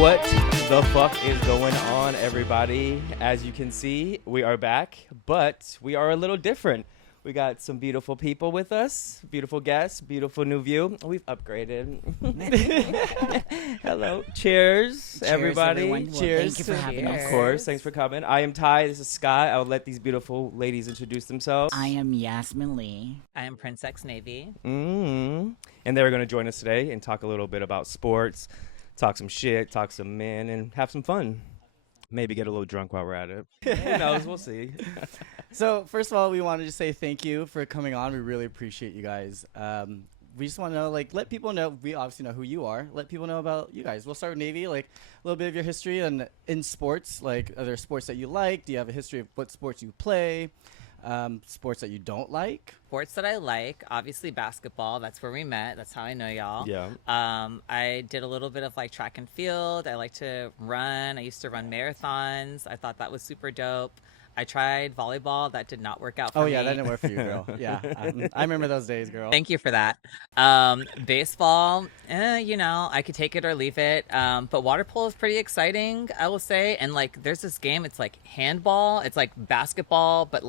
What the fuck is going on, everybody? As you can see, we are back, but we are a little different. We got some beautiful people with us, beautiful guests, beautiful new view. We've upgraded. Hello. Cheers, everybody. Everyone. Well, Cheers. thank you for having us. Of course. Thanks for coming. I am Ty. This is Scott. I'll let these beautiful ladies introduce themselves. I am Yasmin I am PrincexXx Navi. And they're going to join us today and talk a little bit about sports, talk some shit, talk some men, and have some fun. Maybe get a little drunk while we're at it. Who knows? We'll see. So, first of all, we wanted to say thank you for coming on. We really appreciate you guys. We just want to know, let people know. We obviously know who you are. Let people know about you guys. We'll start with Navy, a little bit of your history and in sports. Are there sports that you like? Do you have a history of what sports you play? Sports that you don't like? Sports that I like, obviously basketball. That's where we met. That's how I know y'all. Yeah. I did a little bit of track and field. I like to run. I used to run marathons. I thought that was super dope. I tried volleyball. That did not work out for me. Oh, yeah, that didn't work for you, girl. Yeah, I remember those days, girl. Thank you for that. Baseball, I could take it or leave it. But water polo is pretty exciting, I will say. And there's this game, it's like handball. It's like basketball, but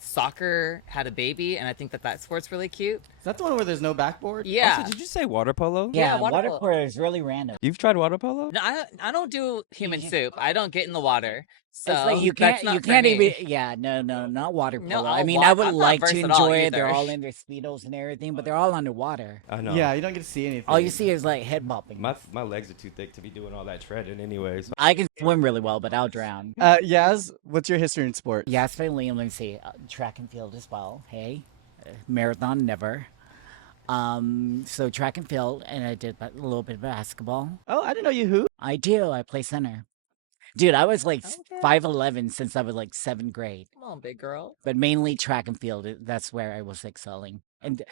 soccer had a baby, and I think that sport's really cute. Is that the one where there's no backboard? Yeah. Also, did you say water polo? Yeah, water water polo. polo is really random. You've tried water polo? No, I don't do human soup. I don't get in the water. So It's like you that's can't not you for can't me. even no not water No, polo. I mean, I I would I'm not like to versatile enjoy it. They're either. all in their speedos and everything, but they're all underwater. I know. Yeah, you don't get to see anything. All you see is head bopping. My legs are too thick to be doing all that treading anyway. So. I can swim really well, but I'll drown. Yaz, what's your history in sports? Yasmin Lee, let me see. Track and field as well. Hey, marathon never. So track and field, and I did a little bit of basketball. Oh, I didn't know you who. I do. I play center. Dude, I was Okay. 5'11" since I was 7th grade. Come on, big girl. But mainly track and field. That's where I was excelling. And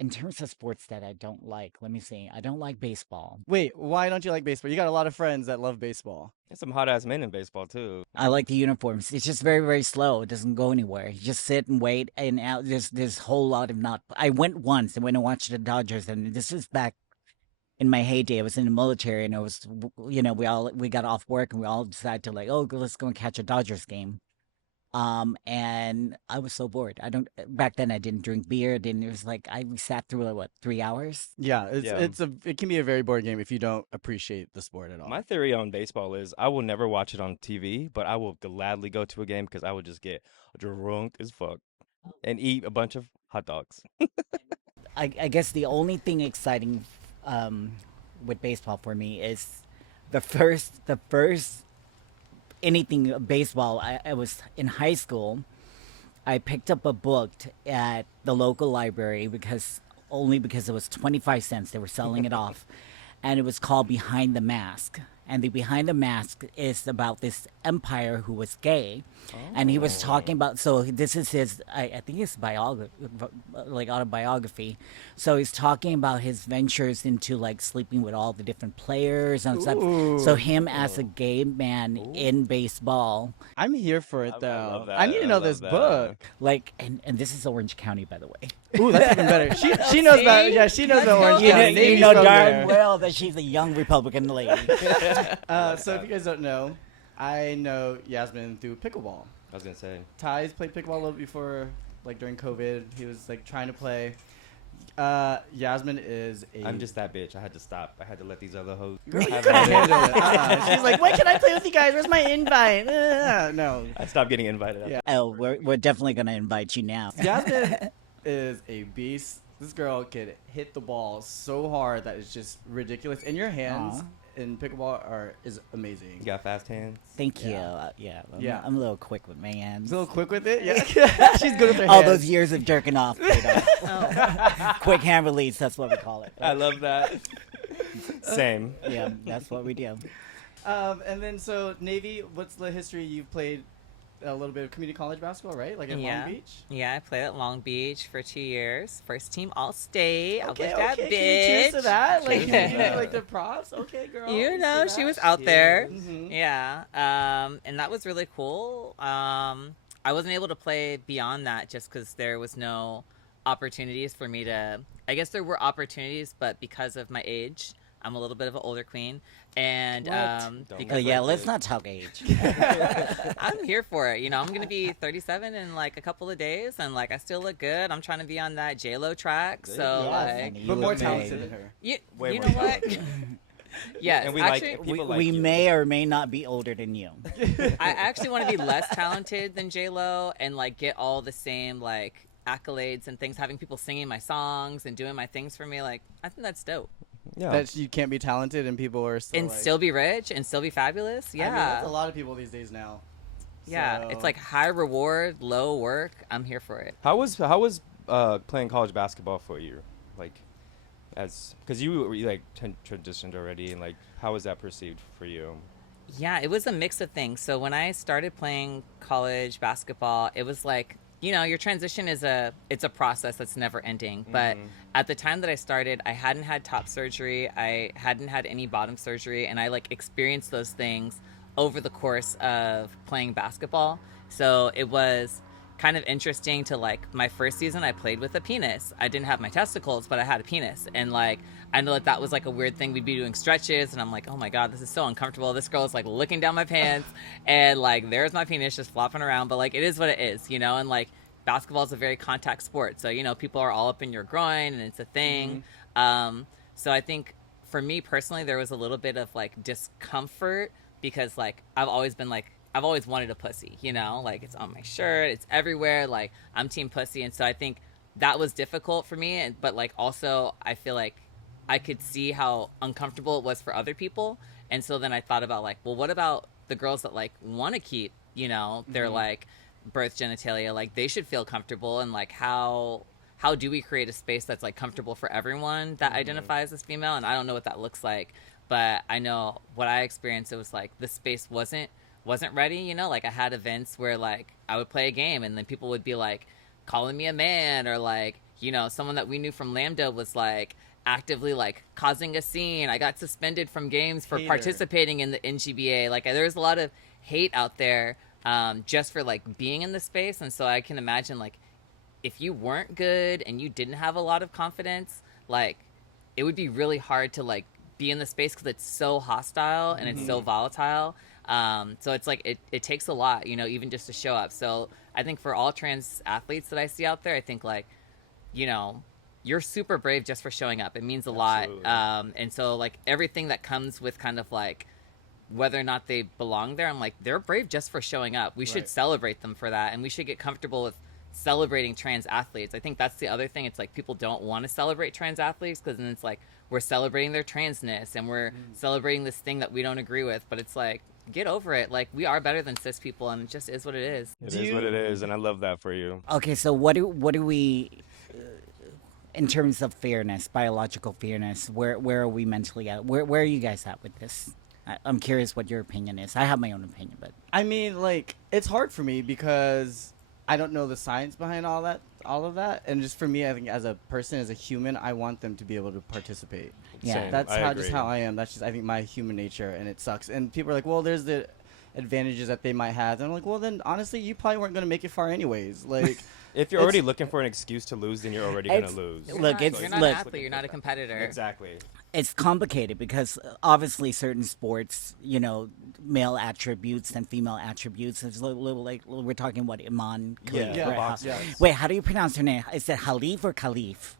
in terms of sports that I don't like, let me see. I don't like baseball. Wait, why don't you like baseball? You got a lot of friends that love baseball. There's some hot ass men in baseball too. I like the uniforms. It's just very, very slow. It doesn't go anywhere. You just sit and wait. And out, there's a whole lot of not. I went once and went and watched the Dodgers. And this was back in my heyday. I was in the military, and it was, we got off work and we all decided to let's go and catch a Dodgers game. And I was so bored. Back then I didn't drink beer. It was we sat through 3 hours. Yeah, it can be a very boring game if you don't appreciate the sport at all. My theory on baseball is I will never watch it on TV, but I will gladly go to a game because I will just get drunk as fuck and eat a bunch of hot dogs. I guess the only thing exciting with baseball for me is the first anything baseball. I was in high school. I picked up a book at the local library because it was 25 cents. They were selling it off, and it was called Behind the Mask. And the Behind the Mask is about this umpire who was gay, and he was talking about. So this is his, I think it's autobiography. So he's talking about his ventures into sleeping with all the different players and stuff. So him as a gay man in baseball, I'm here for it, though. love that. I need to know I this love book. and this is Orange County, by the way. Ooh, that's even better. She knows about. Yeah, she knows about Orange You know, County. you Navy's know from darn there. well that she's a young Republican lady. So if you guys don't know, I know Yasmin through pickleball. I was gonna say. Ty's played pickleball a little before, during COVID. He was trying to play. Yasmin is a. I'm just that bitch. I had to stop. I had to let these other hoes. Girl, you have couldn't at it. handle it. She's like, when can I play with you guys? Where's my invite? No. I stopped getting invited. Yeah. Oh, we're definitely gonna invite you now. Yasmin is a beast. This girl could hit the ball so hard that it's just ridiculous. And your hands in pickleball is amazing. You got fast hands. Thank you. Yeah. I'm a little quick with my hands. She's a little quick with it. Yeah, she's good with her All hands. those years of jerking off. paid off. Quick hand release. That's what we call it. I love that. Same. Yeah, that's what we do. And then so Navy, what's the history? You've played a little bit of community college basketball, right? Like in Long Beach. Yeah, I played at Long Beach for 2 years. First team All-State. I was Okay, that okay. bitch. Can you cheers to that? Can you do the props? Okay, girl. You know, let's do she was that. out there. Mhm. Yeah. And that was really cool. I wasn't able to play beyond that just because there was no opportunities for me to. I guess there were opportunities, but because of my age, I'm a little bit of an older queen, and What? Don't because yeah, like let's it. not talk age. I'm here for it. You know, I'm gonna be 37 in like a couple of days, and like I still look good. I'm trying to be on that J-Lo track, There you so go. Yes, like, honey, you But more look talented great. than her. you, Way you more know what? talented. Yes, And we actually, like people like We you. may or may not be older than you. I actually want to be less talented than J Lo and like get all the same like accolades and things, having people singing my songs and doing my things for me. Like I think that's dope. Yeah. That you can't be talented and people are still And like, still be rich and still be fabulous. I Yeah, mean, that's a lot of people these days now. yeah. So- It's like high reward, low work. I'm here for it. How was playing college basketball for you? Like, as because you were like transitioned already, and like, how was that perceived for you? Yeah, it was a mix of things. So when I started playing college basketball, it was like, you know, your transition is it's a process that's never ending. But at the time that I started, I hadn't had top surgery, I hadn't had any bottom surgery, and I like experienced those things over the course of playing basketball. So it was kind of interesting to like my first season I played with a penis. I didn't have my testicles, but I had a penis. And like I know that was like a weird thing. We'd be doing stretches and I'm like, oh my God, this is so uncomfortable. This girl is like looking down my pants and like there's my penis just flopping around. But like it is what it is, you know, and like basketball is a very contact sport. So, you know, people are all up in your groin and it's a thing. So I think for me personally, there was a little bit of like discomfort because like I've always wanted a pussy, you know, like it's on my shirt, it's everywhere, like I'm team pussy. And so I think that was difficult for me, but like also I feel like I could see how uncomfortable it was for other people. And so then I thought about like, well, what about the girls that like want to keep, you know, their like birth genitalia, like they should feel comfortable, and like how do we create a space that's like comfortable for everyone that identifies as female? And I don't know what that looks like, but I know what I experienced, it was like the space wasn't ready, you know, like I had events where like I would play a game and then people would be like calling me a man, or like, you know, someone that we knew from Lambda was like actively like causing a scene. I got suspended from games for Hater. participating in the NGBA. Like there's a lot of hate out there just for like being in the space. And so I can imagine like if you weren't good and you didn't have a lot of confidence, like it would be really hard to like be in the space because it's so hostile and it's so volatile. So it's like it takes a lot, you know, even just to show up. So I think for all trans athletes that I see out there, I think like, you know, you're super brave just for showing up. It means a Absolutely. lot. And so like everything that comes with kind of like whether or not they belong there, I'm like, they're brave just for showing up. We should Right. celebrate them for that. And we should get comfortable with celebrating trans athletes. I think that's the other thing. It's like people don't want to celebrate trans athletes because then it's like we're celebrating their transness and we're celebrating this thing that we don't agree with. But it's like, get over it. Like we are better than cis people, and it just is what it is. It is what it is, and I love that for you. Okay, so what do we, in terms of fairness, biological fairness, where are we mentally at? Where are you guys at with this? I'm curious what your opinion is. I have my own opinion, but I mean, like, it's hard for me because I don't know the science behind all of that, and just for me, I think as a person, as a human, I want them to be able to participate. Yeah. Same. That's I just agree. how I am. That's just I think my human nature, and it sucks. And people are like, well, there's the advantages that they might have, and I'm like, well, then honestly, you probably weren't gonna make it far anyways. Like, If you're It's- already looking for an excuse to lose, then you're already gonna It's- lose. Look, it's- you're not look- an athlete. You're not a competitor. Exactly. it's complicated because obviously certain sports, you know, male attributes and female attributes. It's a little like we're talking what Iman. Khalif, Yeah, right? boxers. Wait, how do you pronounce her name? Is it Halif or Khalif?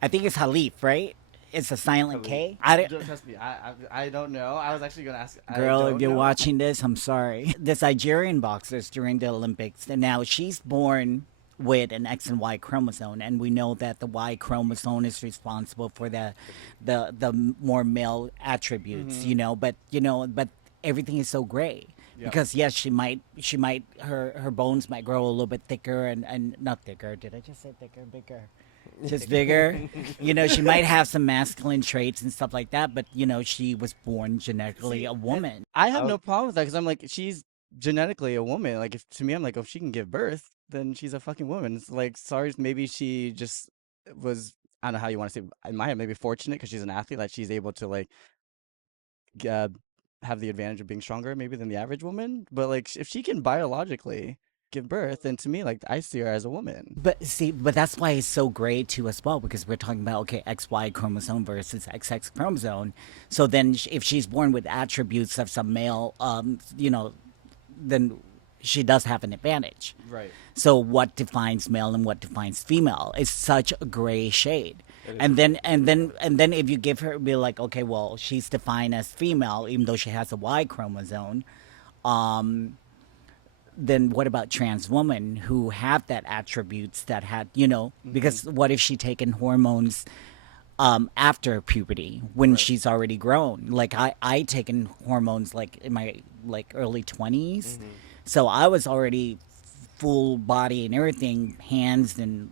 I think it's Halif, right? It's a silent K. I don't, trust me, I don't know. I was actually gonna ask. girl, I if don't you're know. watching this, I'm sorry. This Nigerian boxers during the Olympics, and now she's born with an X and Y chromosome, and we know that the Y chromosome is responsible for the more male attributes, you know. But everything is so gray. Yep. Because yes, she might her bones might grow a little bit thicker and not thicker. Did I just say thicker? Bigger. Just bigger. You know, she might have some masculine traits and stuff like that, but you know, she was born genetically a woman. I have no problem with that because I'm like, she's genetically a woman. Like, if to me, I'm like, if she can give birth, then she's a fucking woman. It's like, sorry, maybe she just was. I don't know how you want to say. In my head, maybe fortunate because she's an athlete, that she's able to like uh, have the advantage of being stronger, maybe than the average woman. But like, if she can biologically give birth, and to me, like, I see her as a woman. But see, but that's why it's so gray too as well, because we're talking about, okay, XY chromosome versus XX chromosome. So then if she's born with attributes of some male, then she does have an advantage. Right. So what defines male and what defines female is such a gray shade. And then if you give her, be like, okay, well, she's defined as female even though she has a Y chromosome. Then what about trans women who have that attributes that had, because what if she taken hormones after puberty when she's already grown? Like I taken hormones like in my early 20s. So I was already full body and everything, hands and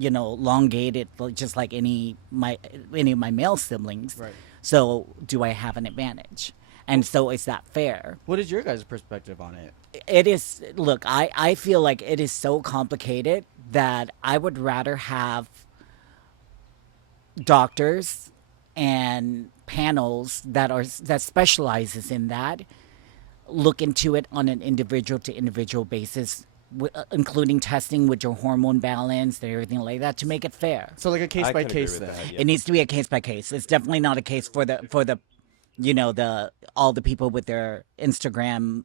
elongated, just like any of my male siblings. Right. So do I have an advantage? And so is that fair? What is your guys' perspective on it? It is, look, I feel like it is so complicated that I would rather have doctors and panels that specializes in that look into it on an individual to individual basis, including testing with your hormone balance and everything like that to make it fair. So like a case I by could agree case with then. that, yeah. It needs to be a case by case. It's definitely not a case for the all the people with their Instagram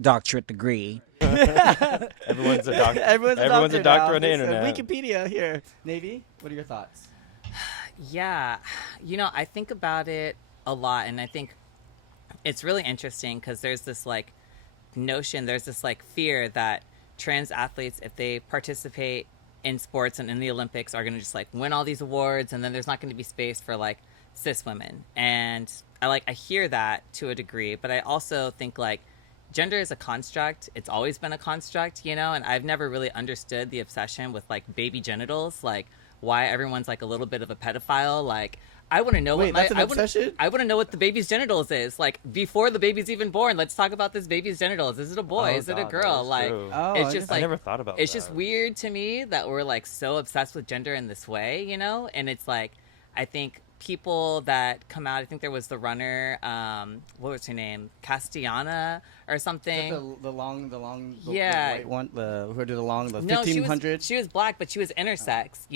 doctorate degree. Everyone's a doctor. Everyone's a doctor on the now. internet. Wikipedia here. Navy, what are your thoughts? Yeah, I think about it a lot, and I think it's really interesting because there's this like notion, there's this like fear that trans athletes, if they participate in sports and in the Olympics, are going to just like win all these awards, and then there's not going to be space for like cis women. And I hear that to a degree, but I also think like gender is a construct. It's always been a construct, and I've never really understood the obsession with like baby genitals, like why everyone's like a little bit of a pedophile. Like I want to know Wait, that's an obsession? I want to know what the baby's genitals is. Like before the baby's even born, let's talk about this baby's genitals. Is it a boy? Oh, is it a God, girl? that is Like true. Oh, it's just I like never thought about it's that. just weird to me that we're like so obsessed with gender in this way, and it's like I think people that come out, I think there was the runner, what was her name, Castellana or something. Is that the long, the Yeah. white one, who did the long, the No, 1500. she was black, but she was intersex,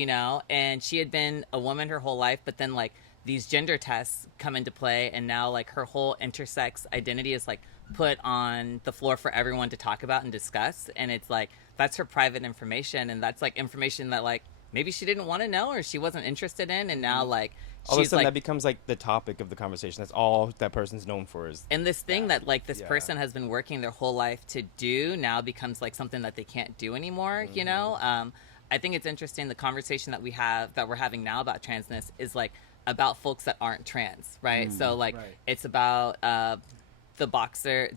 and she had been a woman her whole life, but then like these gender tests come into play, and now like her whole intersex identity is like put on the floor for everyone to talk about and discuss, and it's like that's her private information, and that's like information that like maybe she didn't want to know or she wasn't interested in, and now like All of a she's sudden, like that becomes like the topic of the conversation. That's all that person's known for is. and this thing that like this Yeah. person has been working their whole life to do now becomes like something that they can't do anymore. I think it's interesting the conversation that we're having now about transness is like about folks that aren't trans, right? So like right. it's about the boxer,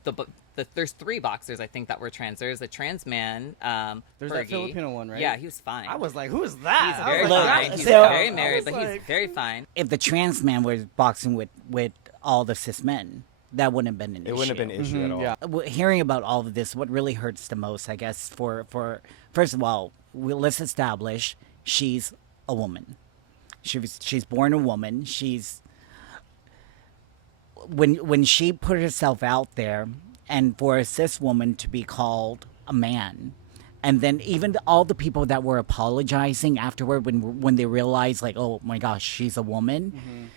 there's 3 boxers I think that were trans. There's a trans man, There's that Fergie. Filipino one, right? Yeah, he was fine. I was like, who is that? He's I very was like, fine. that- He's So- very I married, was but like, he's very fine. If the trans man was boxing with all the cis men, that wouldn't have been an issue. It wouldn't have been an issue at all. yeah. Hearing about all of this, what really hurts the most, I guess, for first of all, let's establish she's a woman. She's born a woman. She's when she put herself out there, and for a cis woman to be called a man, and then even all the people that were apologizing afterward when they realized like, oh my gosh, she's a woman.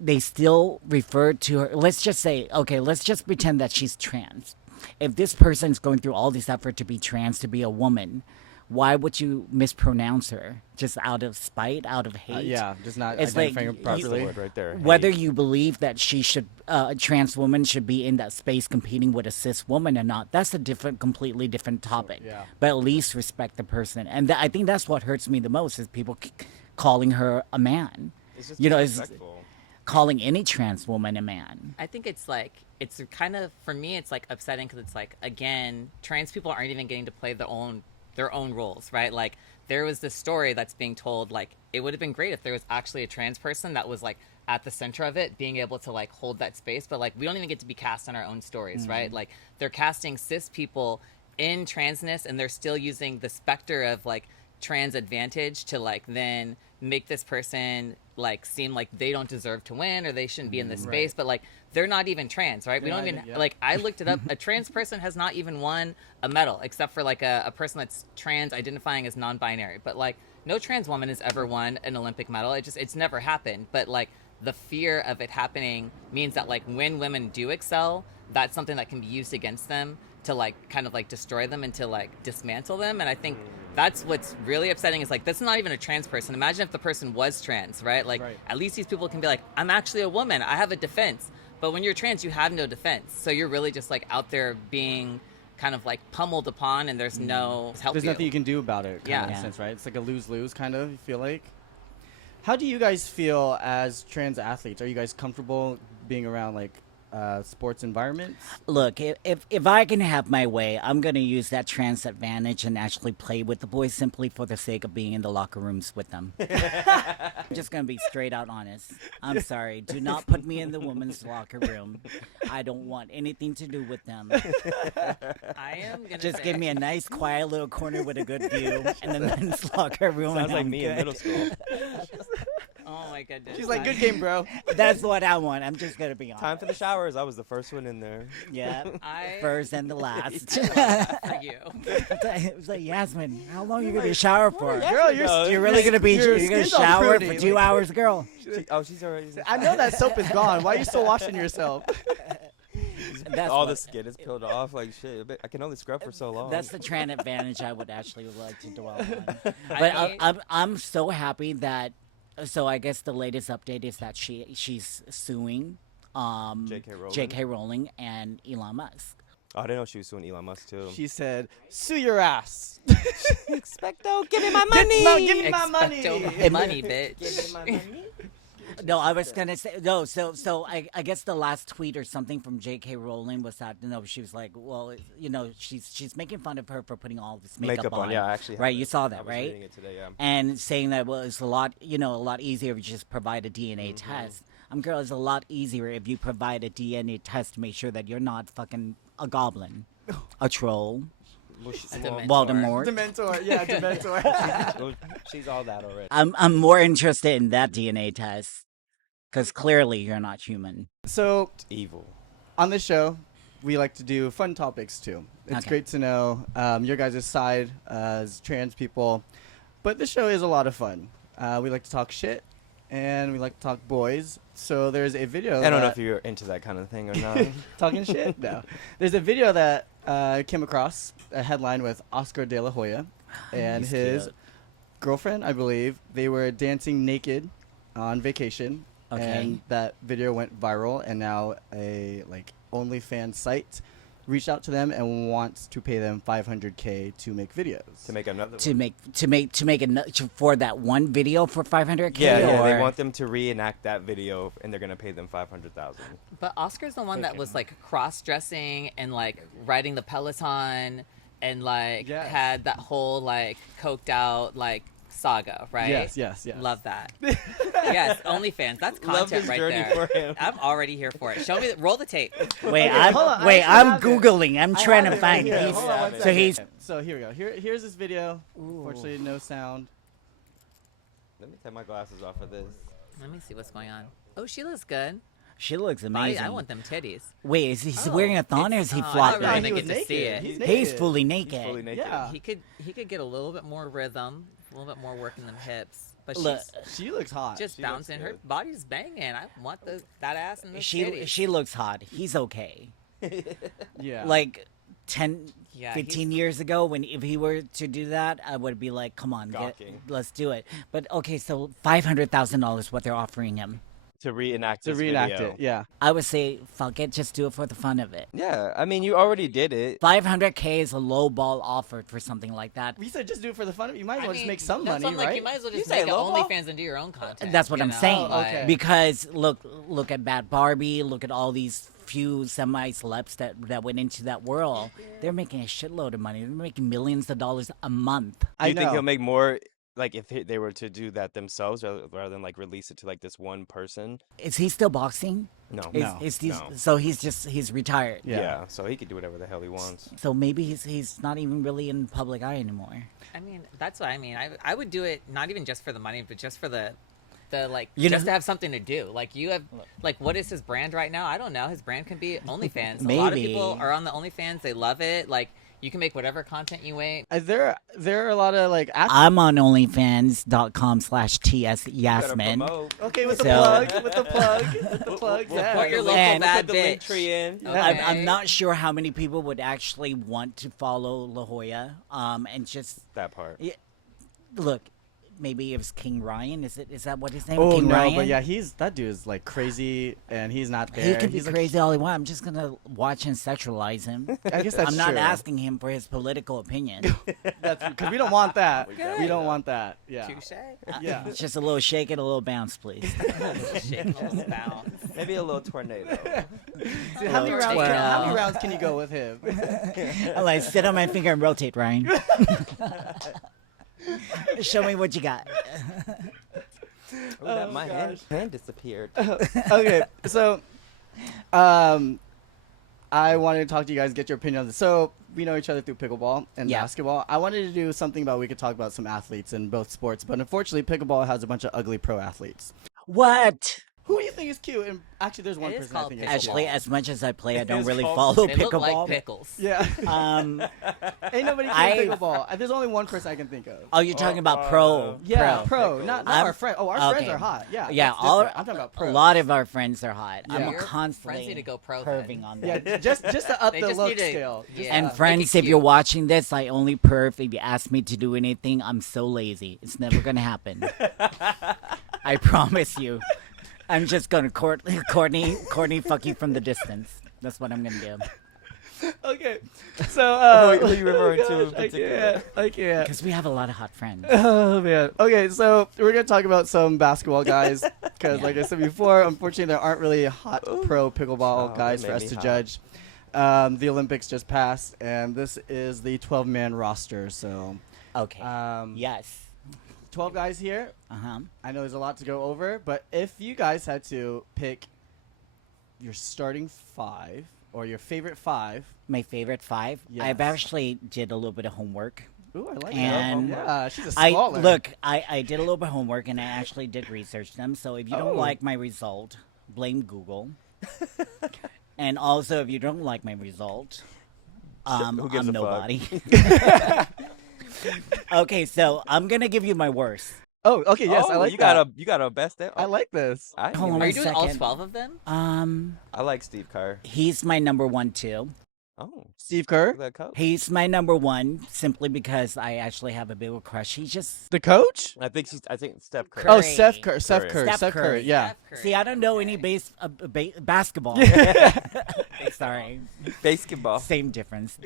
They still refer to her. Let's just say, okay, let's just pretend that she's trans. If this person's going through all this effort to be trans, to be a woman, why would you mispronounce her? Just out of spite, out of hate? Yeah, just not It's like identifying her That's the properly. word right there. Whether Hate. you believe that she should, a trans woman should be in that space competing with a cis woman or not, that's a completely different topic. Yeah. But at least respect the person. And I think that's what hurts me the most is people calling her a man. It's just it's disrespectful. calling any trans woman a man. I think it's like it's kind of for me it's like upsetting because it's like again trans people aren't even getting to play their own roles, right? Like there was this story that's being told like it would have been great if there was actually a trans person that was like at the center of it being able to like hold that space, but like we don't even get to be cast in our own stories, right? Like they're casting cis people in transness and they're still using the specter of like trans advantage to like then make this person like seem like they don't deserve to win or they shouldn't be in this space, but like they're not even trans, right? We don't even like, I looked it up. A trans person has not even won a medal except for like a person that's trans identifying as non-binary, but like no trans woman has ever won an Olympic medal. It's never happened. But like the fear of it happening means that like when women do excel, that's something that can be used against them to like kind of like destroy them and to like dismantle them. And I think that's what's really upsetting is like, that's not even a trans person. Imagine if the person was trans, right? Like at least these people can be like, I'm actually a woman, I have a defense. But when you're trans, you have no defense. So you're really just like out there being kind of like pummeled upon, and there's no help. There's nothing you can do about it, kind of, in a sense, right? It's like a lose-lose kind of, you feel like. How do you guys feel as trans athletes? Are you guys comfortable being around like sports environments? Look, if I can have my way, I'm going to use that trans advantage and actually play with the boys simply for the sake of being in the locker rooms with them. I'm just going to be straight out honest. I'm sorry. Do not put me in the women's locker room. I don't want anything to do with them. I am gonna Just say, give me a nice, quiet little corner with a good view in the men's locker room. Sounds and like I'm me in good. middle school. oh my goodness. She's like, good game, bro. That's what I want. I'm just going to be honest. Time for the showers. I was the first one in there. Yeah. I First and the last. for you. It was like, Yasmin, how long are you going to shower for? Girl, You're really going to be your you're going to skin's all shower fruity. for 2 hours, girl? She's already. I know that soap is gone. Why are you still washing yourself? That's All what- the skin is peeled off. Like shit. I can only scrub for so long. That's the trend advantage I would actually like to dwell on. But mean- I'm so happy that. So I guess the latest update is that she's suing J.K. Rowling and Elon Musk. Oh, I didn't know she was suing Elon Musk too. She said, sue your ass. Expecto, give me my money. No, give me my money. Expecto money, bitch. Give me my money. No, I was gonna say no. So I guess the last tweet or something from J.K. Rowling was that she was like, well, she's making fun of her for putting all this makeup on. Yeah, I actually. Right, you saw I that, was right? reading it today, yeah. And saying that it's a lot easier if you just provide a DNA test. Girl, it's a lot easier if you provide a DNA test to make sure that you're not fucking a goblin, a troll, Well, she's, Dementor. Voldemort. Dementor. Yeah, Dementor. she's all that already. I'm more interested in that DNA test because clearly you're not human. So Evil. on this show, we like to do fun topics too. It's Okay. great to know your guys' side as trans people, but this show is a lot of fun. We like to talk shit, and we like to talk boys. So there's a video. I don't know if you're into that kind of thing or not. Talking shit? No. There's a video that came across, a headline with Oscar De La Hoya and He's his cute. girlfriend, I believe. They were dancing naked on vacation. Okay. And that video went viral, and now a OnlyFans site reached out to them and wants to pay them $500K to make videos. To make another To one. make for that one video for 500K. Yeah, they or- want them to reenact that video, and they're gonna pay them $500,000. But Oscar's the one that was like cross-dressing and like riding the Peloton and like Yes. had that whole like coked out like saga, right? Yes. Love that. Yes, OnlyFans. That's Love content his right journey there. for him. I'm already here for it. Show me, roll the tape. Wait, hold on, I actually I'm have it. googling. I'm I trying have to it find right it. here. He's- Hold on one So second. he's- So here we go. Here's this video. Unfortunately, no sound. Let me take my glasses off of this. Let me see what's going on. Oh, she looks good. She looks amazing. I want them titties. Wait, is he Oh, wearing a thon or is he it's- oh, I flopping? don't No, really he get was to see naked. it. He's He's naked. fully He's naked. fully naked. Yeah. He could get a little bit more rhythm, a little bit more work in them hips. But Look, She looks hot. she's just she looks bouncing. Her good. body's banging. I want that ass and those she titties. looks hot. He's okay. Yeah. Like 10, Yeah, 15 years ago, if he were to do that, I would be like, come on, Gawking. let's do it. But okay, so $500,000 what they're offering him. To reenact to this reenact video. it. Yeah. I would say, fuck it, just do it for the fun of it. Yeah, I mean, you already did it. 500K is a low ball offer for something like that. We said just do it for the fun of it. You might as I well just mean, make some that's money, what I'm like, right? you might as well You just say make an lowball? OnlyFans and do your own content. That's what you I'm know? saying. Oh, okay. Because look at Bad Barbie, look at all these few semi-celebs that went into that world. They're making a shitload of money. They're making millions of dollars a month. Do I you think know. he'll make more, like, if they were to do that themselves rather than, like, release it to, like, this one person? Is he still boxing? No. No. So he's retired. Yeah. Yeah, so he could do whatever the hell he wants. So maybe he's not even really in public eye anymore. I mean, that's what I mean. I would do it not even just for the money, but just for the like You just know- to have something to do. Like you have like what is his brand right now? I don't know. His brand can be OnlyFans. A lot of people Maybe. are on the OnlyFans. They love it. Like you can make whatever content you want. There are a lot of like. I'm on OnlyFans.com/tsyasmin. Better promote. Okay, with the So- plug, with the plug, yeah. Support your Put local And- bad the link bitch. tree in. Okay. I'm not sure how many people would actually want to follow La Jolla. And just That part. look, maybe it was King Ryan. Is that what his name? Oh King no, Ryan? but yeah, that dude is like crazy, and he's not there. He can be He's like- crazy all he wants. I'm just gonna watch and sexualize him. I guess that's I'm not true. asking him for his political opinion. That's because we don't want that. Okay. We don't want that. Yeah. Touche. Yeah. It's just a little shake and a little bounce, please. Shake those bounds. Maybe a little tornado. So how many rounds? Well- How many rounds can you go with him? I'm like, sit on my finger and rotate, Ryan. Show me what you got. Oh, my hand disappeared. Okay, so, I wanted to talk to you guys, get your opinion on this. So we know each other through pickleball and Yeah. basketball. I wanted to do something about we could talk about some athletes in both sports, but unfortunately, pickleball has a bunch of ugly pro athletes. What? Who do you think is cute? And actually, there's one It is person I called think is pickleball. Actually, as much as I play, I don't It's really called- follow They look like pickleball. pickles. Yeah. Ain't nobody cute I- in pickleball. There's only one person I can think of. Oh, you're talking about pro. Yeah, pro. pro. Not I'm- our friend. Oh, our friends okay. are hot. Yeah. Yeah, that's all different. I'm talking about pro. a lot of our friends are hot. Yeah. I'm Your friends constantly need to go pro curving then. on Yeah, them. just to up They the just look need to- scale. Just- yeah. And Make it friends, if cute. you're watching this, I only perv if you ask me to do anything. I'm so lazy. It's never gonna happen. I promise you. I'm just gonna Courtney, fuck you from the distance. That's what I'm gonna do. Okay. So, Who are you referring to in gosh, I particular? can't. I can't. Because we have a lot of hot friends. Oh man. Okay, so we're gonna talk about some basketball guys because, Yeah. like I said before, unfortunately there aren't really hot pro pickleball Oh, guys that for made us me to hot. judge. The Olympics just passed, and this is the 12-man roster. So, Okay. Yes. 12 guys here. Uh-huh. I know there's a lot to go over, but if you guys had to pick your starting five or your favorite five, My favorite five. Yes. I've actually did a little bit of homework. ooh, I like And that. Yeah, she's a I scholar. I did a little bit of homework and I actually did research them. So if you Oh. don't like my result, blame Google. And also if you don't like my result, who gives I'm a fuck? nobody. Okay, so I'm gonna give you my worst. Oh, okay, yes, I Oh, like you that. got a best. I like this. I, Hold on Are a you doing all second. 12 of them? I like Steve Kerr. He's my number one too. Oh, Steve Kerr, the coach. He's my number one simply because I actually have a big crush. He just the coach. I think Steph Curry. Oh, Curry. Steph Kerr. Steph Curry. Curry. Steph Steph Curry. Curry. Yeah. Steph Curry. see. I don't know any basketball. Sorry, Basketball. same difference.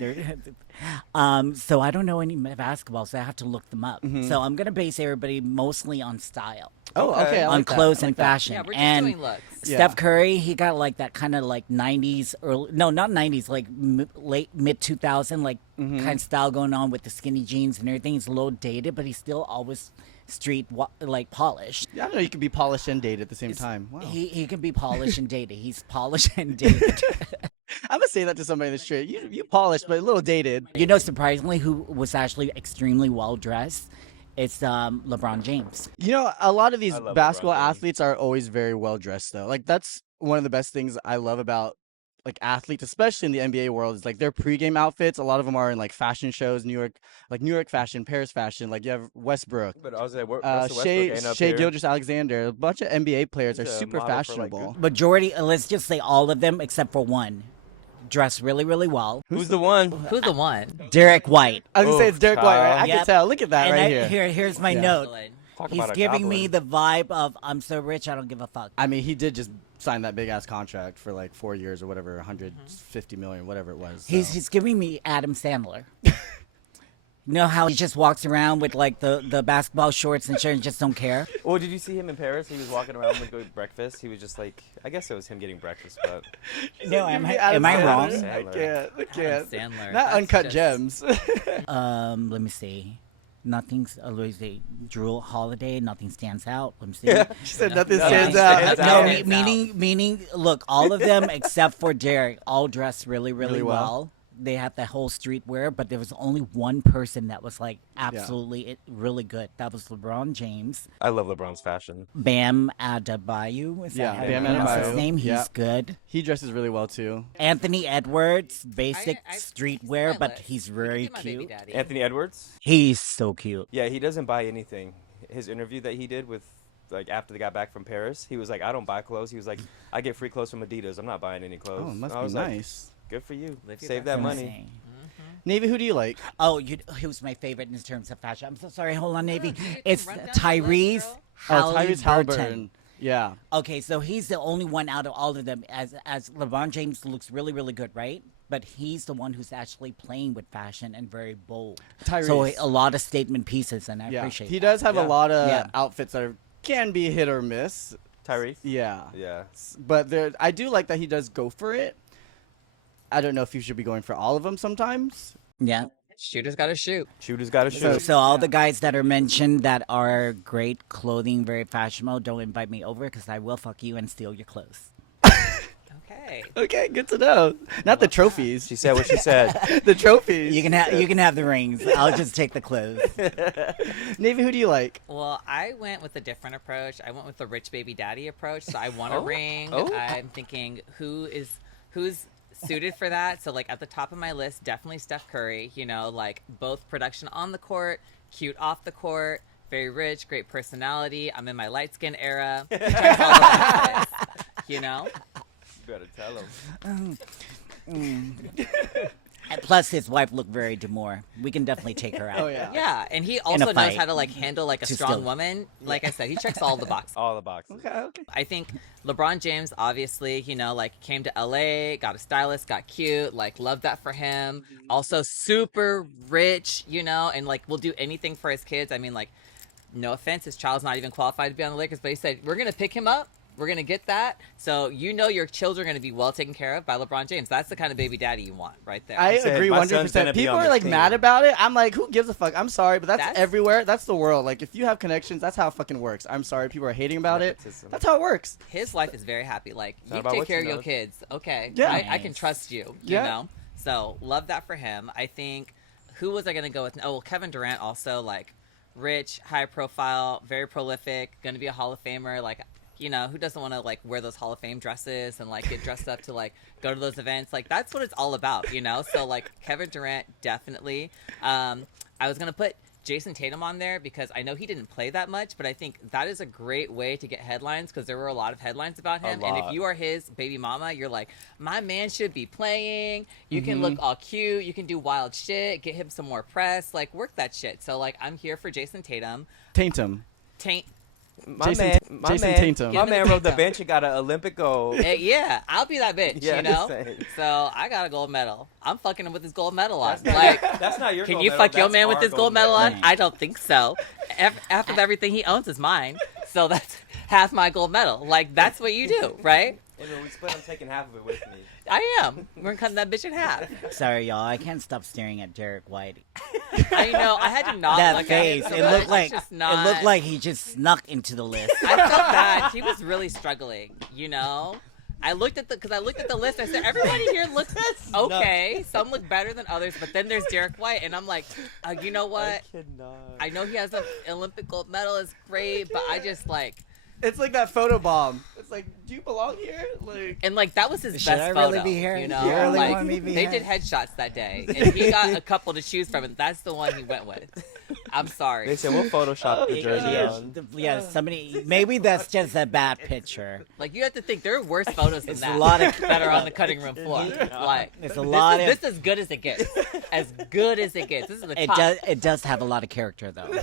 So I don't know any basketball, so I have to look them up. So I'm gonna base everybody mostly on style, Oh, Okay. okay. I on like that. clothes I and like that. fashion. Yeah, we're just and doing looks. Yeah. Steph Curry, he got like that kind of like 90s early, no, not 90s, like late mid 2000 like kind of style going on with the skinny jeans and everything. He's a little dated, but he's still always like polished. Yeah, I know you can be polished and dated at the same time. Wow. He can be polished and dated. He's polished and dated. I'm gonna say that to somebody in the street. You polished, but a little dated. You know, surprisingly, who was actually extremely well dressed? It's LeBron James. You know, a lot of these I love basketball LeBron James. athletes are always very well dressed, though. Like that's one of the best things I love about like athletes, especially in the NBA world, is like their pregame outfits. A lot of them are in like fashion shows, New York fashion, Paris fashion. Like you have Westbrook, But I was like, Shea Gilgeous-Alexander. A bunch of NBA players He's are a super model for, like, fashionable. Majority, let's just say all of them except for one, dress really, really well. Who's the one? Who's the one? Derek White. I was gonna say Oh, it's Derek White, right? I Yep. can tell. Look at that And right here. Here's my Yeah. note. Talk He's about a giving me goblin. the vibe of I'm so rich I don't give a fuck. I mean, he did just sign that big ass contract for like 4 years or whatever, 150 million, whatever it was. So. He's giving me Adam Sandler. You know how he just walks around with like the basketball shorts and shirt and just don't care? Well, did you see him in Paris? He was walking around with going breakfast. He was just like, I guess it was him getting breakfast, but No, Give am me I Adam wrong? Sandler. I can't. I can't. Sandler. Not That's uncut just- gems. Let me see. Nothing's always a Drew Holiday. Nothing stands out. Let me see. She said nothing Nothing stands stands out. No, out. meaning. Look, all of them except for Derek, all dressed really, really Really well. well. they had the whole streetwear, but there was only one person that was like absolutely really good. That was LeBron James. I love LeBron's fashion. Bam Adebayo. Is that how you Bam pronounce his Adebayo. name? Yeah. He's good. He dresses really well too. Anthony Edwards, basic I streetwear, but stylish. he's You very could be my baby cute. daddy. Anthony Edwards. He's so cute. Yeah, he doesn't buy anything. His interview that he did with, like, after they got back from Paris, he was like, I don't buy clothes. He was like, I get free clothes from Adidas. I'm not buying any clothes. Oh, it must I be was like, nice. good for you. Live your Save best that life. money. Navy, who do you like? Oh, he was my favorite in terms of fashion. I'm so sorry. Hold on, Navy. you can It's run down the Tyrese list, girl. Tyrese Halliburton. Halliburton. Yeah. Okay, so he's the only one out of all of them. As LeBron James looks really, really good, right? But he's the one who's actually playing with fashion and very bold. Tyrese. So a lot of statement pieces, and I Yeah. appreciate He that. does have Yeah. a lot of Yeah. outfits that can be hit or miss. Tyrese? Yeah. Yeah. But I do like that he does go for it. I don't know if you should be going for all of them sometimes. Yeah. Shooters gotta shoot. Shooters got to So, shoot. so all the guys that are mentioned that are great clothing, very fashionable, don't invite me over because I will fuck you and steal your clothes. Okay. Okay, good to know. Not the trophies. She said what she said. The trophies. You can have the rings. I'll just take the clothes. Navy, who do you like? Well, I went with a different approach. I went with the rich baby daddy approach. So I want a ring. Oh. I'm thinking who's suited for that. So like at the top of my list, definitely Steph Curry. You know, like both production on the court, cute off the court, very rich, great personality. I'm in my light skin era. Checks all the boxes, you know. You better tell him. And plus, his wife looked very demure. We can definitely take her out. Oh, yeah. Yeah, and he also knows fight. how to like handle like a To strong still- woman. Like I said, he checks all the boxes. All the boxes. Okay. I think LeBron James, obviously, you know, like came to LA, got a stylist, got cute, like love that for him. Also super rich, you know, and like will do anything for his kids. I mean, like, no offense, his child's not even qualified to be on the Lakers, but he said, we're going to pick him up. We're going to get that. So you know your children are going to be well taken care of by LeBron James. That's the kind of baby daddy you want right there. I said, agree "My 100%. son's gonna be People on are the like team." mad about it. I'm like, who gives a fuck? I'm sorry, but that's That's- everywhere. That's the world. Like, if you have connections, that's how it fucking works. I'm sorry, people are hating about it. Nepotism. That's how it works. His wife is very happy. Like, Not you about take what care you of your know. kids. Okay. Yeah. I can trust you, you Yeah. know? So, love that for him. I think, who was I going to go with? Oh, well, Kevin Durant also, like, rich, high profile, very prolific, going to be a Hall of Famer. Like, you know, who doesn't want to, like, wear those Hall of Fame dresses and, like, get dressed up to, like, go to those events? Like, that's what it's all about, you know? So, like, Kevin Durant, definitely. I was going to put Jason Tatum on there because I know he didn't play that much, but I think that is a great way to get headlines because there were a lot of headlines about him. And if lot. you are his baby mama, you're like, my man should be playing. You can look all cute. You can do wild shit. Get him some more press. Like, work that shit. So, like, I'm here for Jason Tatum. Tatum. My Jason man, Ta- my Jason man, Tatum. my Give him man the rode the takedown. bench and got an Olympic gold. Yeah, I'll be that bitch, Yeah, you know? just saying. So, I got a gold medal. I'm fucking him with his gold medal on. That's not- Like, That's not your can gold you medal, fuck your that's man with our his gold medal on? medal. I don't think so. After everything he owns is mine. So that's half my gold medal. Like, that's what you do, right? And when we split, I'm taking half of it with me. I am. We're cutting that bitch in half. Sorry, y'all. I can't stop staring at Derek White. I know. I had to not That look face. at It him. So looked it's like just it not- looked like he just snuck into the list. I felt bad. He was really struggling, you know? I looked at the list. I said, everybody here looks okay. Some look better than others, but then there's Derek White, and I'm like, you know what? I cannot. I know he has an Olympic gold medal. It's great, but I just like, It's like that photo bomb. It's like, do you belong here? Like, and like that was his Should best I photo. really be here? You know, Do you really like want me to be they here? did headshots that day, and he got a couple to choose from, and that's the one he went with. I'm sorry. They said we'll Photoshop the jersey Yeah, on. somebody. Maybe that's just a bad picture. Like you have to think there are worse photos than It's that. a lot of- that are on the cutting room floor. Like It's a lot this of. is as good as it gets. As good as it gets. This is the It top. does. It does have a lot of character, though.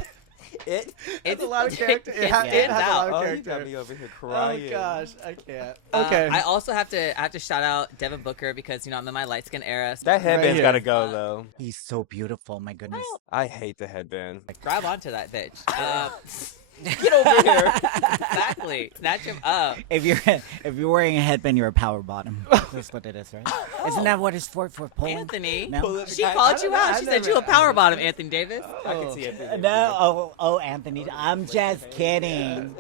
it's a lot of character. It has a stands lot out. of Oh, you character. got me over here Oh crying. gosh, I can't. Okay. I also have to shout out Devin Booker because you know I'm in my light skin era. That headband's here. gotta go though. He's so beautiful. My goodness. I hate the headband. Grab onto that bitch. Get over here. Exactly. Snatch him up. If you're wearing a headband, you're a power bottom. That's what it is, right? Isn't that what it's for pulling? Anthony, No. she I called don't you know. out. I She said never- you a power bottom, Anthony Davis. I can see it. No, oh, Anthony, I'm just kidding.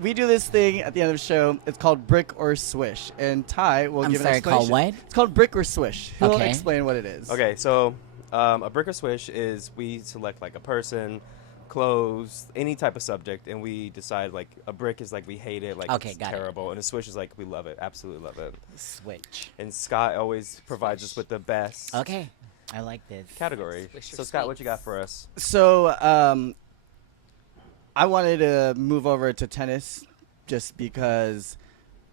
we do this thing at the end of the show. It's called Brick or Swish, and Ty will I'm give an sorry, explanation. called what? It's called Brick or Swish. He'll Okay. explain what it is. Okay, so a brick or swish is we select like a person, clothes, any type of subject, and we decide like a brick is like we hate it, like Okay, it's got it. terrible, and a swish is like we love it, absolutely love it. Switch. And Scott always provides us with the best Okay. I like this. category. Swish or So Scott, what sweets. you got for us? So I wanted to move over to tennis just because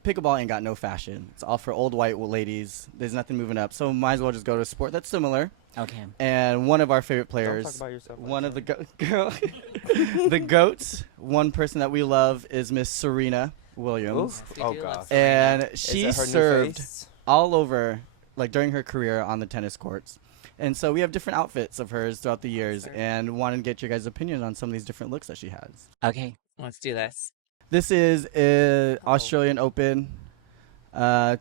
pickleball ain't got no fashion. It's all for old white ladies. There's nothing moving up. So might as well just go to a sport that's similar. Okay. And one of our favorite Don't players, talk about yourself. like one of that. the goats, one person that we love is Miss Serena Williams. Oof. We Oh do love gosh. Serena. And Is she that her new served face? all over, like during her career on the tennis courts. And so we have different outfits of hers throughout the years, Sure. and wanted to get your guys' opinion on some of these different looks that she has. Okay. Let's do this. This is Australian Open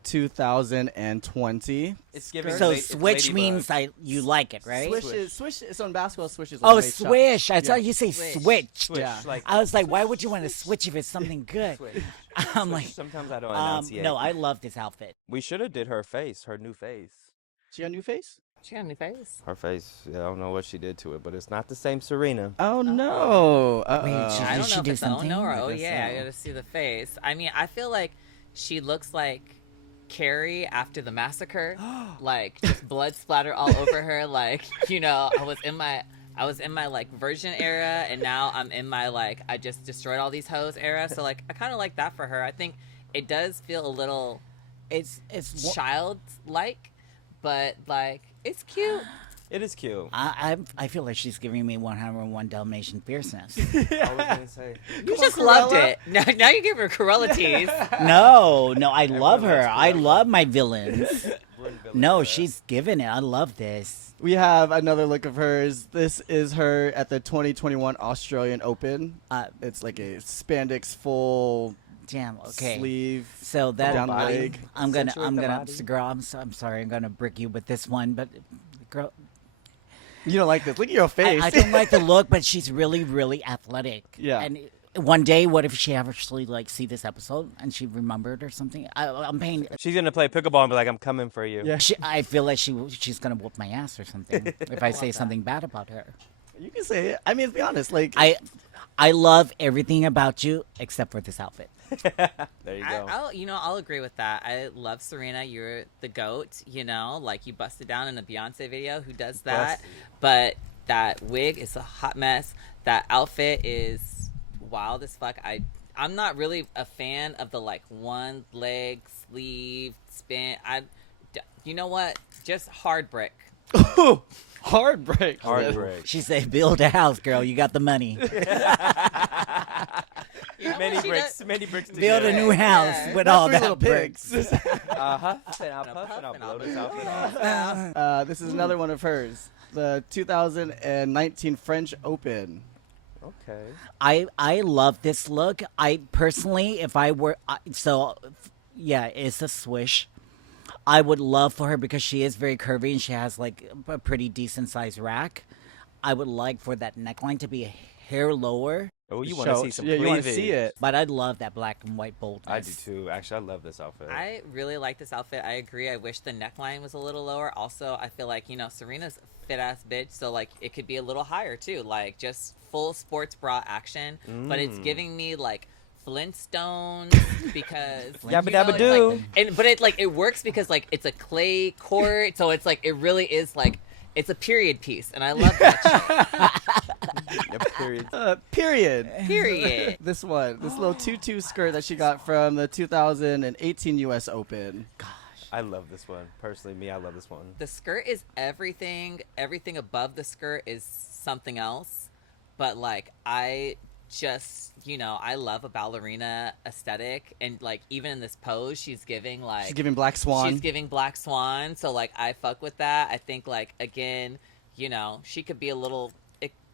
2020. It's giving So it's switch Ladybug. means you like it, right? Swish is on basketball. Swish is Oh, when they chop. swish. I saw Yeah. you say Swish. switch. Switch, Yeah. like I was like, why would you want to switch if it's something good? switch. I'm like, Sometimes I don't enunciate. no, I love this outfit. We should have did her face, her new face. She got a new face? She got a new face. Her face, yeah, I don't know what she did to it, but it's not the same Serena. Oh, no. Wait, I Did don't she know if do it's something? a oh no or I oh guess yeah. I so. gotta see the face. I mean, I feel like she looks like Carrie after the massacre, like just blood splatter all over her. Like I was in my like virgin era, and now I'm in my like I just destroyed all these hoes era. So like I kind of like that for her. I think it does feel a little It's childlike, but like it's cute. It is cute. I feel like she's giving me 101 Dalmatian fierceness. I was gonna say. You on, just loved Cruella. it. Now you give her Cruella tease. no, I love Everyone her. loves I Cruella. love my villains. We're in Village No, for that. she's giving it. I love this. We have another look of hers. This is her at the 2021 Australian Open. It's like a spandex full Damn. Okay. sleeve. So that down the body. leg. I'm gonna Accentuate the body. girl. I'm sorry. I'm gonna brick you with this one, but girl, You don't like this. Look at your face. I don't like the look, but she's really, really athletic. Yeah. And one day, what if she actually see this episode and she remembered or something? I'm paying. She's gonna play pickleball and be like, "I'm coming for you." Yeah. I feel like she's gonna whoop my ass or something if I say something bad about her. You can say it. I mean, to be honest, like I love everything about you except for this outfit. There you go. I'll agree with that. I love Serena. You're the goat. Like you busted down in a Beyonce video. Who does that? Busted. But that wig is a hot mess. That outfit is wild as fuck. I'm not really a fan of the like one leg sleeve spin. You know what? Just hard brick. hard break. Hard break. She said, "Build a house, girl. You got the money. You know Many what she bricks. does? Many bricks. Build a together. new house Yeah. with Not all three that little bricks." pigs. I'll puff and I'll blow this outfit off. This is another one of hers. The 2019 French Open. Okay. I love this look. I personally, if I were yeah, it's a swish. I would love for her because she is very curvy and she has like a pretty decent sized rack. I would like for that neckline to be a hair lower, Oh, you want to Show- see some Yeah, you want to cleavage. see it. but I'd love that black and white boldness. I do too. Actually, I love this outfit. I really like this outfit. I agree. I wish the neckline was a little lower. Also, I feel like, Serena's a fit ass bitch, so like it could be a little higher too. Like just full sports bra action. But it's giving me like Flintstones because Yabba you know, dabba it's doo. like, but it works because like it's a clay court, so it's like it really is like it's a period piece, and I love that Yep, period. Period. shit. Period. This little tutu skirt that she got from the 2018 U.S. Open. I love this one. Personally, I love this one. The skirt is everything. Everything above the skirt is something else. But like I just, I love a ballerina aesthetic, and like even in this pose, she's giving like She's giving Black Swan. She's giving Black Swan. So like I fuck with that. I think like again, she could be a little.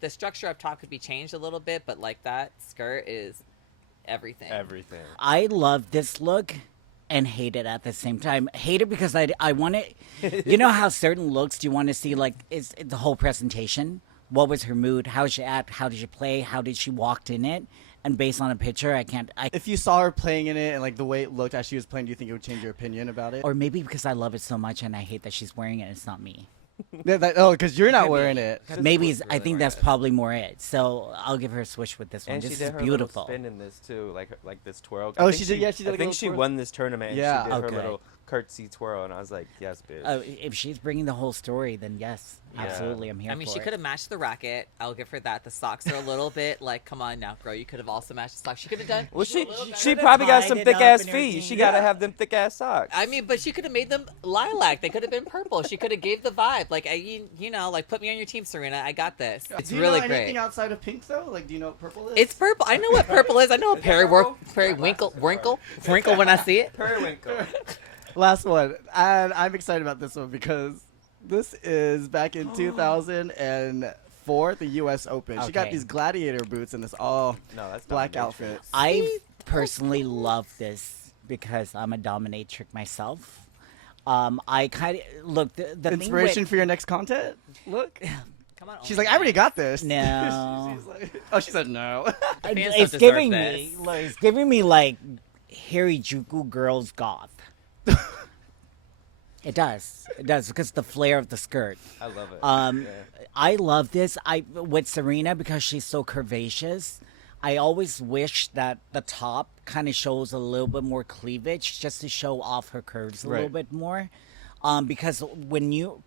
The structure up top could be changed a little bit, but like that skirt is everything. Everything. I love this look and hate it at the same time. Hate it because I want it. You know how certain looks you want to see like is the whole presentation. what was her mood, how did she act, how did she play, how did she walk in it, and based on a picture, If you saw her playing in it and like the way it looked as she was playing, do you think it would change your opinion about it? or maybe because I love it so much and I hate that she's wearing it, it's not me. Because you're not wearing it. Maybe I think that's probably more it. So I'll give her a Swish with this one. And this she is did her beautiful. little spin in this too, like this twirl. Oh, I think she did. Yeah, she did. I Like a think little she twirl. won this tournament. Yeah. She did her Okay. little curtsy twirl, and I was like, yes, bitch. If she's bringing the whole story, then yes, Yeah. absolutely, I'm here I mean, for she it. could have matched the racket. I'll give her that. The socks are a little bit like, come on now, girl. You could have also matched the socks. She could have done. Well, she Could've probably got tied some it thick up ass and feet. everything. She gotta have them thick ass socks. I mean, but she could have made them lilac. They could have been purple. She could have gave the vibe. Like, you know, like put me on your team, Serena. I got this. It's do you really know anything great. outside of pink though? Like, do you know what purple is? It's purple. I know what purple is. I know what periwinkle, wrinkle when I see it. Periwinkle. Last one, and I'm excited about this one because this is back in 2004, the U.S. Open. She got Okay. these gladiator boots and this all No, that's black domination. outfit. I personally love this because I'm a dominatrix myself. I kind of look the Inspiration thing for your next content? Look. Come on. She's like, I already got this. No. She's like, oh, she said no. Fans don't it's deserve giving this. me like, it's giving me like Harajuku girls goth. It does because the flare of the skirt. I love it. Yeah. I love this. With Serena because she's so curvaceous. I always wish that the top kind of shows a little bit more cleavage, just to show off her curves a little Right. bit more. Because when you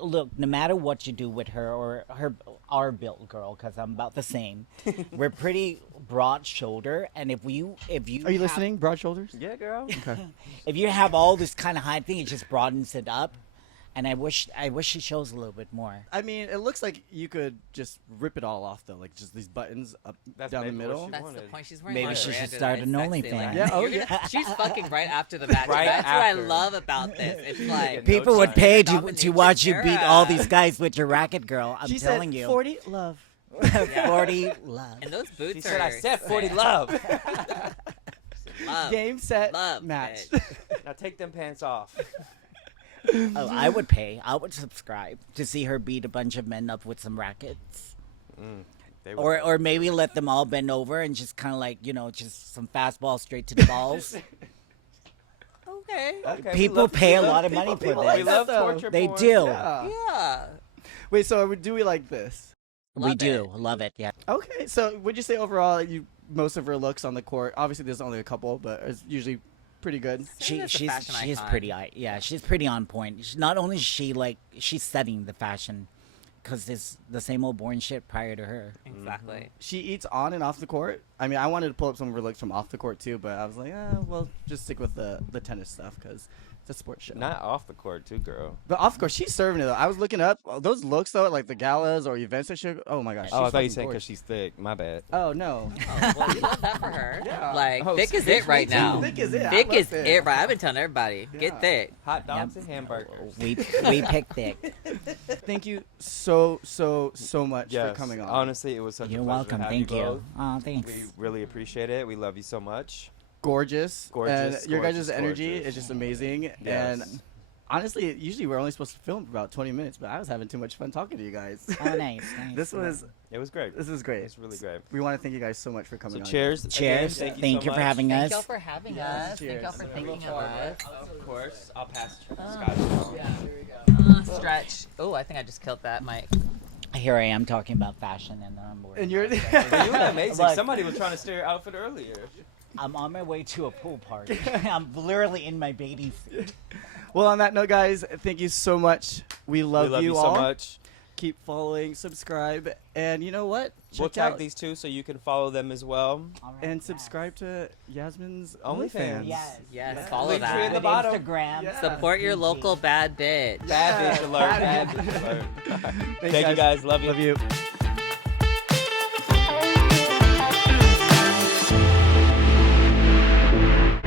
look, no matter what you do with her or our built girl, because I'm about the same, we're pretty broad shoulder, and if you Are you have- listening? Broad shoulders? Yeah, girl. if you have all this kind of high thing, it just broadens it up. And I wish she shows a little bit more. I mean, it looks like you could just rip it all off, though. Like, just these buttons up That's down the maybe what middle. she That's the wanted. point. She's wearing Maybe lingerie she should under start that. an It's sexy. OnlyFans. Like, Yeah, oh, you're gonna- She's fucking right after the match. Right That's what I after. love about this. It's like No People would time. pay to Dominatrix watch you beat all era. these guys with your racket, girl. I'm She telling said you. 40 love. 40 love. And those boots She are. said, I said 40 love. Love. Game, set, Love, match. bitch. Now take them pants off. Oh, I would pay. I would subscribe to see her beat a bunch of men up with some rackets. They would- Or maybe let them all bend over and just kind of like, just some fastball straight to the balls. Okay. Okay, we People love- pay we a love- lot of money for people this. We love though. torture They porn. do. Yeah. Yeah. Wait, so do we like this? We Love do. it. Love it, yeah. Okay, so would you say overall, most of her looks on the court, obviously there's only a couple, but it's usually pretty good. Serena's a fashion She's icon. pretty yeah, she's pretty on point. Not only is she she's setting the fashion because it's the same old boring shit prior to her. Exactly. She eats on and off the court. I mean, I wanted to pull up some of her looks from off the court too, but I was like, well, just stick with the tennis stuff because it's a sports show. Not off the court, too, girl. But off the court, she's serving it though. I was looking up those looks though, at, like the galas or events that she. Oh my gosh. Oh, I she's thought you fucking said because gorgeous. she's thick. My bad. Oh no. Oh, well, we love that for her. Yeah. Like, Oh, thick is thick it right me now. too. Thick is it. I Thick love is thick. it right. I've been telling everybody, Yeah. get thick. Hot dogs Yep. and hamburgers. We pick thick. Thank you so much Yes. for coming on. Honestly, it was such You're a pleasure welcome. to have Thank you. you. both. Oh, thanks. We really appreciate it. We love you so much. Gorgeous. Gorgeous, And your guys' gorgeous, energy gorgeous. is just amazing. Yes. And honestly, usually we're only supposed to film for about 20 minutes, but I was having too much fun talking to you guys. Oh, nice. This was It was great. great. It's really great. We want to thank you guys so much for coming So on. cheers. Cheers. Again, Thank you so for much. having Thank us. y'all for having Yes, us. cheers. Thank y'all for thinking of us. Of course. I'll pass Oh. Scotch. Stretch. Oh, I think I just killed that mic. Here I am talking about fashion, and I'm bored. And you're You were amazing. Look. Somebody was trying to steal your outfit earlier. I'm on my way to a pool party. I'm literally in my bathing suit. Well, on that note, guys, thank you so much. We love, we love you all. so much. Keep following, subscribe, and you know what? We'll Check tag out these two so you can follow them as well. All right, and yes. subscribe to Yasmin's OnlyFans. OnlyFans. Yes. Yes, Yeah. follow Link tree in that. the bottom. Instagram. Yeah. Support your local bad bitch. Bad bitch alert. Bad Bad bitch alert. Thanks, Thank you guys. Love you. Love you.